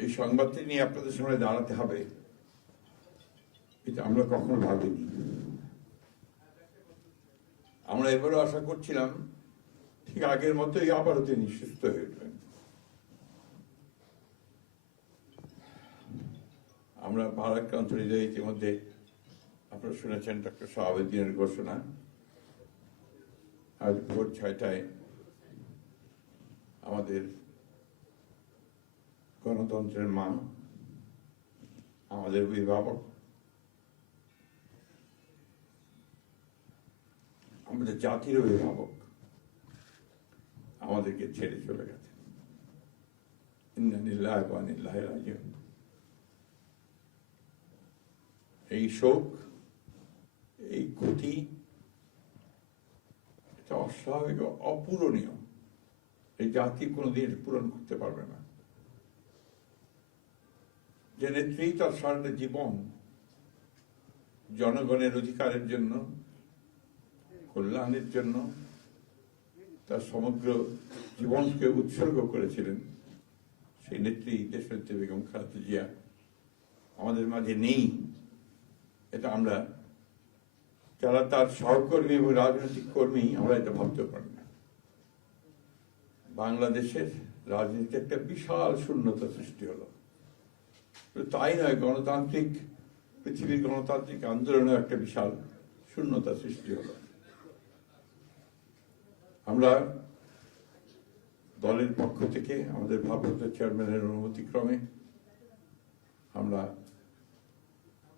এই সংবাদটি নিয়ে আপনাদের সামনে দাঁড়াতে হবে, এটা আমরা কখনো ভাবিনি। আমরা এবারও আশা করছিলাম ঠিক আগের মতোই আবারও তিনি সুস্থ হয়ে উঠবেন। আমরা ভারাক্রান্ত হৃদয়ে ইতিমধ্যে আপনারা শুনেছেন ডক্টর শাহাবুদ্দিনের ঘোষণা। আজ ভোর 6টায় আমাদের গণতন্ত্রের মা, আমাদের অভিভাবক, আমাদের জাতির অভিভাবক আমাদেরকে ছেড়ে চলে গেছে। ইন্না লিল্লাহি ওয়া ইন্না ইলাইহি রাজিউন। এই শোক, এই ক্ষতি, এটা অস্বাভাবিক, অপূরণীয়। এই জাতি কোনোদিন পূরণ করতে পারবে না। যে নেত্রী তার সারাটা জীবন জনগণের অধিকারের জন্য, কল্যাণের জন্য তার সমগ্র জীবনকে উৎসর্গ করেছিলেন, সেই নেত্রী দেশনেত্রী বেগম খালেদা জিয়া আমাদের মাঝে নেই। এটা আমরা যারা তার সহকর্মী এবং রাজনৈতিক কর্মী, আমরা এটা ভাবতেও পারি না। বাংলাদেশের রাজনীতিতে একটা বিশাল শূন্যতা সৃষ্টি হলো। তাই নয়, গণতান্ত্রিক পৃথিবীর গণতান্ত্রিক আন্দোলনে একটা বিশাল শূন্যতা সৃষ্টি হলো। আমরা দলের পক্ষ থেকে আমাদের ভারপ্রাপ্ত চেয়ারম্যানের অনুমতিক্রমে আমরা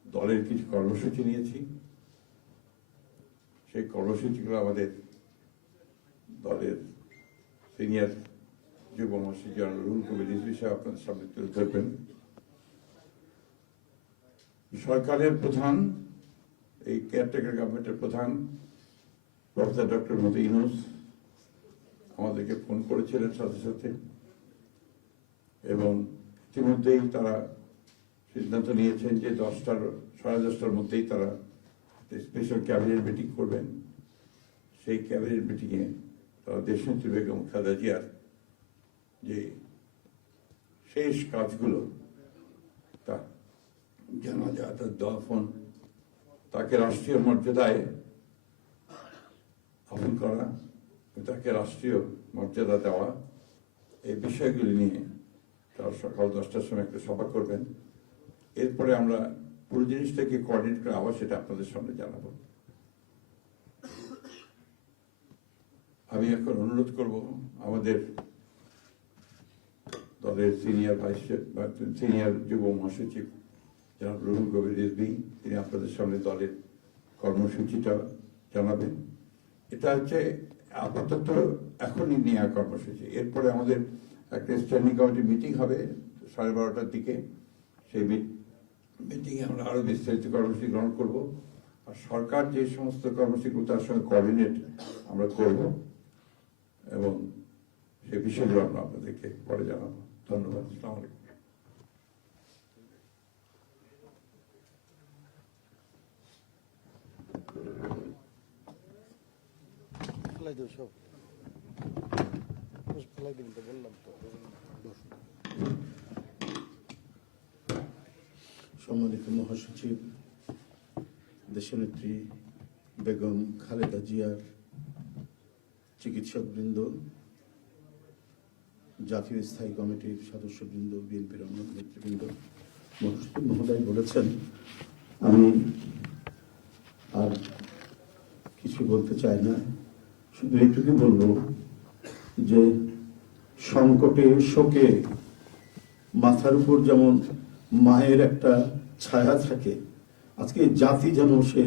দলের কিছু কর্মসূচি নিয়েছি। সেই কর্মসূচিগুলো আমাদের দলের সিনিয়র যুব মহাসচিব জনাব রুহুল কবির রিজভী সাহেব আপনাদের সামনে তুলে ধরবেন। সরকারের প্রধান, এই কেয়ারটেকার গভর্নমেন্টের প্রধান প্রফেসর ডক্টর মোহাম্মদ ইউনূস আমাদেরকে ফোন করেছিলেন সাথে সাথে, এবং ইতিমধ্যেই তারা সিদ্ধান্ত নিয়েছেন যে 10টার মধ্যেই তারা স্পেশাল ক্যাবিনেট মিটিং করবেন। সেই ক্যাবিনেট মিটিংয়ে তারা দেশনেত্রী বেগম খালেদা জিয়ার যে শেষ কাজগুলো, তা জানাজা, তার দাফন, তাকে রাষ্ট্রীয় মর্যাদায় দাফন করা, তাকে রাষ্ট্রীয় মর্যাদা দেওয়া, এই বিষয়গুলি নিয়ে তারা সকাল 10টার সময় একটা সভা করবেন। এরপরে আমরা পুরো জিনিসটাকে কোঅর্ডিনেট করে আবার সেটা আপনাদের সামনে জানাবো। আমি এখন অনুরোধ করব আমাদের দলের সিনিয়র যুব মহাসচিব জনাব রুহুল কবির রিজভী, তিনি আপনাদের সামনে দলের কর্মসূচিটা জানাবেন। এটা হচ্ছে আপাতত এখনই নেওয়া কর্মসূচি। এরপরে আমাদের একটা স্ট্যান্ডিং কমিটি মিটিং হবে 12:30টার দিকে। সেই মিটিংয়ে আমরা আরো বিস্তারিত কর্মসূচি গ্রহণ করব, আর সরকার যে সমস্ত কর্মসূচি তার সঙ্গে কোঅর্ডিনেট আমরা করব, এবং সেই বিষয়গুলো আমরা আপনাদেরকে পরে জানাবো। ধন্যবাদ। আসসালামু আলাইকুম। সম্মানিত মহাসচিব, দেশনেত্রী বেগম খালেদা জিয়ার চিকিৎসকবৃন্দ, জাতীয় স্থায়ী কমিটির সদস্যবৃন্দ, বিএনপির অন্য নেতৃবৃন্দ, মহাসচিব মহোদয় বলেছেন, আমি আর কিছু বলতে চাই না। শুধু এইটুকু বলব যে সংকটে, শোকে মাথার উপর যেমন মায়ের একটা ছায়া থাকে, আজকে জাতি যেন সে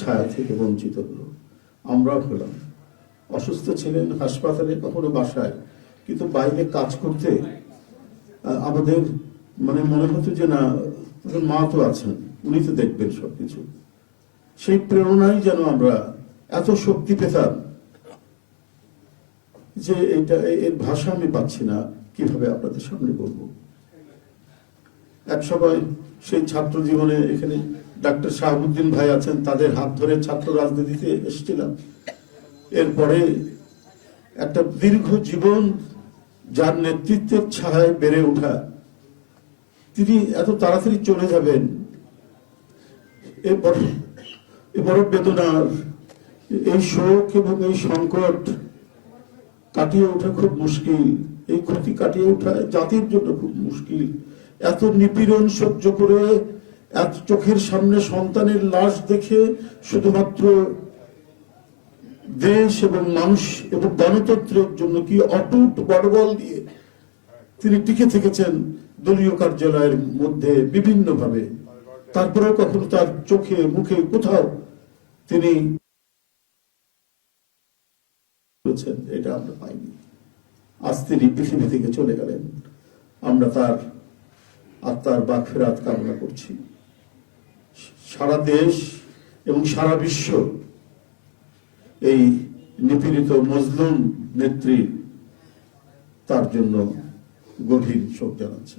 ছায়া থেকে বঞ্চিত হলো। আমরাও হলাম। অসুস্থ ছিলেন হাসপাতালে, কখনো বাসায়, কিন্তু বাইরে কাজ করতে আমাদের মনে হতো যে না, মা তো আছেন, উনি তো দেখবেন সবকিছু। সেই প্রেরণাই যেন আমরা এত শক্তি পেতাম যে এর ভাষা আমি পাচ্ছি না কিভাবে আপনাদের সামনে বলবো। এক সময় সেই ছাত্র জীবনে এখানে ডাক্তার শাহাবুদ্দিন ভাই আছেন, তাদের হাত ধরে ছাত্র রাজনীতিতে এসেছিলাম। এরপরে একটা দীর্ঘ জীবন যার নেতৃত্বের ছায়ায় বেড়ে ওঠা, তিনি এত তাড়াতাড়ি চলে যাবেন, এ বড় বেদনার, এই শোক এবং এই সংকট কাটিয়ে ওঠা খুব মুশকিল, এই ক্ষতি কাটিয়ে ওঠা জাতির জন্য খুব মুশকিল। এত নিপীড়ন সহ্য করে, এত চোখের সামনে সন্তানের লাশ দেখে শুধুমাত্র দেশ এবং মানুষ এবং গণতন্ত্রের জন্য কি অটুট বড়বল দিয়ে তিনি টিকে থেকেছেন দলীয় কার্যালয়ের মধ্যে বিভিন্ন ভাবে। তারপরেও কখনো তার চোখে মুখে কোথাও তিনি এটা আমরা পাইনি। আজ তিনি পৃথিবী থেকে চলে গেলেন, আমরা তার আত্মার মাগফিরাত কামনা করছি। সারা দেশ এবং সারা বিশ্ব এই নিপীড়িত মজলুম নেত্রী তার জন্য গভীর শোক জানাচ্ছে।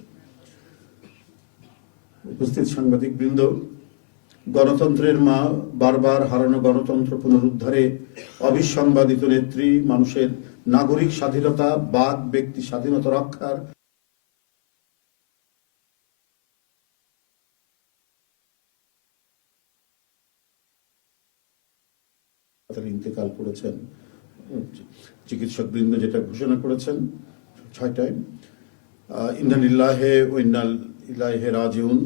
উপস্থিত সাংবাদিক বৃন্দ, গণতন্ত্রের মা, বারবার হারানো গণতন্ত্র পুনরুদ্ধারে অবিসংবাদিত নেত্রী, মানুষের নাগরিক স্বাধীনতা, বাক ব্যক্তি স্বাধীনতা রক্ষার ইন্তেকাল করেছেন। চিকিৎসক বৃন্দ যেটা ঘোষণা করেছেন 6টায়, ইন্না লিল্লাহি ওয়া ইন্না ইলাইহি রাজিউন।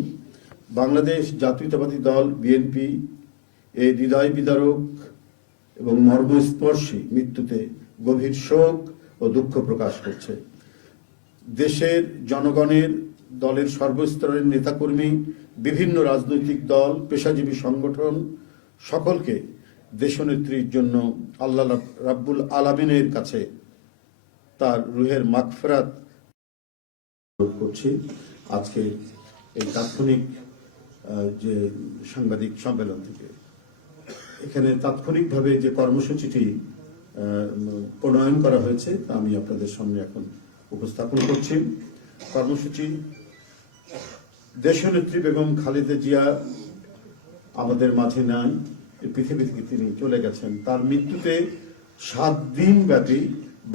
বাংলাদেশ জাতীয়তাবাদী দল বিএনপি এই হৃদয় বিদারক এবং মর্মস্পর্শী মৃত্যুতে গভীর শোক ও দুঃখ প্রকাশ করছে। দেশের জনগণের, দলের সর্বস্তরের নেতাকর্মী, বিভিন্ন রাজনৈতিক দল, পেশাজীবী সংগঠন সকলকে দেশনেত্রীর জন্য আল্লাহ রাব্বুল আলামিনের কাছে তার রুহের মাগফিরাত করছি। আজকে এই তাৎক্ষণিক যে সাংবাদিক সম্মেলন থেকে এখানে তাৎক্ষণিকভাবে যে কর্মসূচিটি প্রণয়ন করা হয়েছে তা আমি আপনাদের সামনে এখন উপস্থাপন করছি। কর্মসূচি: দেশনেত্রী বেগম খালেদা জিয়া আমাদের মাঝে নাই, পৃথিবী থেকে তিনি চলে গেছেন। তার মৃত্যুতে 7 দিন ব্যাপী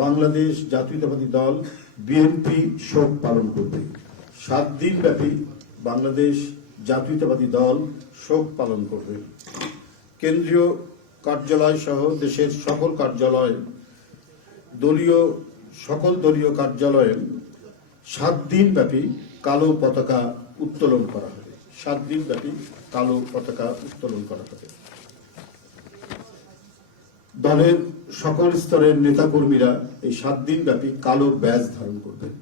বাংলাদেশ জাতীয়তাবাদী দল বিএনপি শোক পালন করবে। 7 দিন ব্যাপী বাংলাদেশ জাতীয়তাবাদী দল শোক পালন করবে। কেন্দ্রীয় কার্যালয় সহ দেশের সকল কার্যালয়, সকল দলীয় কার্যালয়ে 7 দিন ব্যাপী কালো পতাকা উত্তোলন করা হবে। 7 দিন ব্যাপী কালো পতাকা উত্তোলন করা হবে। দলের সকল স্তরের নেতাকর্মীরা এই 7 দিন ব্যাপী কালো ব্যাজ ধারণ করবেন।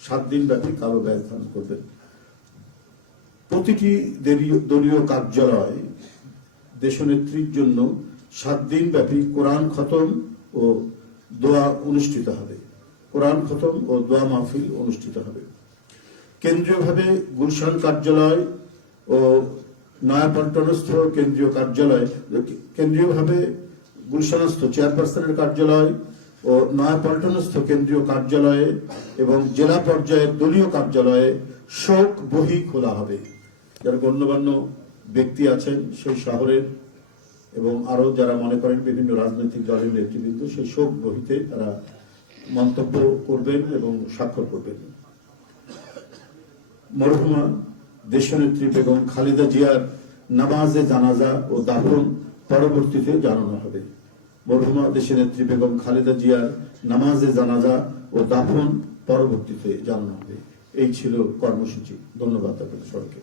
7 দিন ব্যাপী কালো ব্যাজ ধারণ করবেন। প্রতিটি দলীয় কার্যালয় দেশনেত্রীর জন্য 7 দিন ব্যাপী কোরআন খতম ও দোয়া অনুষ্ঠিত হবে। কোরআন খতম ও দোয়া মাহফিল অনুষ্ঠিত হবে। কেন্দ্রীয়ভাবে গুলশান কার্যালয় ও নয়াপল্টনস্থ কেন্দ্রীয় কার্যালয়, কেন্দ্রীয়ভাবে গুলশানস্থ চেয়ারপারসনের কার্যালয় ও নয়াপল্টনস্থ কেন্দ্রীয় কার্যালয়ে এবং জেলা পর্যায়ের দলীয় কার্যালয়ে শোক বহি খোলা হবে। যারা গণ্যমান্য ব্যক্তি আছেন সেই শহরের এবং আরো যারা মনে করেন বিভিন্ন রাজনৈতিক দলের নেতৃবৃন্দ, সেই শোক বহিতে তারা মন্তব্য করবেন এবং স্বাক্ষর করবেন। মরহুমা দেশনেত্রী বেগম খালেদা জিয়ার নামাজে জানাজা ও দাফন পরবর্তীতে জানানো হবে। মরহুমা দেশনেত্রী বেগম খালেদা জিয়ার নামাজে জানাজা ও দাফন পরবর্তীতে জানানো হবে। এই ছিল কর্মসূচি। ধন্যবাদ আপনাদের সবাইকে।